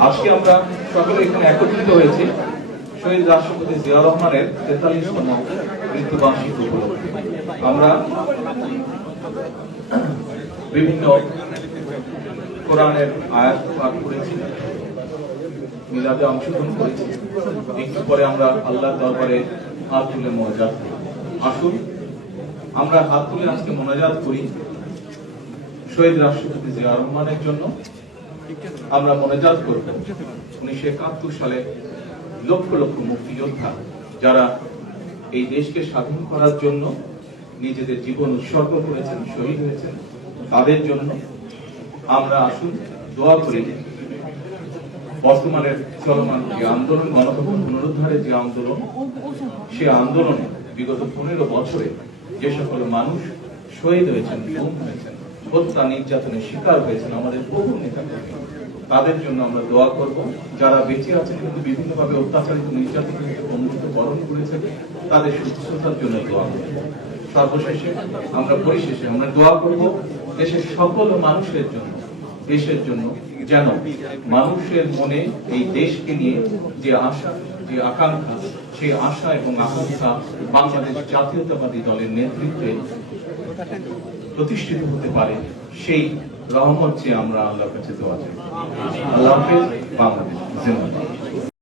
আজকে আমরা সকলে এখানে একত্রিত হয়েছি। শহীদ রাষ্ট্রপতি জিয়া রহমানের তেতাল্লিশতম মৃত্যুবার্ষিকী আমরা বিভিন্ন কোরআনের আয়াত পাঠ করেছি, মিলাদে অংশগ্রহণ করেছি। একটু পরে আমরা আল্লাহর দরবারে হাত তুলে মনোজাত আসুন, আমরা হাত তুলে আজকে মনোজাত করি শহীদ রাষ্ট্রপতি জিয়া রহমানের জন্য। আমরা মনোজাত করব। উনিশশো একাত্তর সালে লক্ষ লক্ষ মুক্তিযোদ্ধা যারা এই দেশকে স্বাধীন করার জন্য নিজেদের জীবন উৎসর্গ করেছেন, শহীদ হয়েছেন। তাদের জন্য আমরা আসুন দোয়া করি। বর্তমানের চলমান যে আন্দোলন, গণতন্ত্র পুনরুদ্ধারের যে আন্দোলন, সে আন্দোলনে বিগত পনেরো বছরে যে সকল মানুষ শহীদ হয়েছেন, গুম হয়েছেন, হত্যা, নির্যাতনের শিকার হয়েছেন আমাদের বহু নেতা তাদের জন্য আমরা দোয়া করব। যারা বেঁচে আছেন কিন্তু বিভিন্নভাবে অত্যাচারিত বন্ধুত্ব বরণ করেছেন তাদের সুস্থতার জন্য দোয়া করব। সর্বশেষে আমরা পরিশেষে আমরা দোয়া করব দেশের সকল মানুষের জন্য, দেশের জন্য যেন মানুষের মনে এই দেশকে নিয়ে যে আশা, যে আকাঙ্ক্ষা, সেই আশা এবং আকাঙ্ক্ষা বাংলাদেশ জাতীয়তাবাদী দলের নেতৃত্বে প্রতিষ্ঠিত হতে পারে, সেই রহমত চেয়ে আমরা আল্লাহর কাছে দোয়া চাই। আল্লাহ হাফেজ, বাংলাদেশ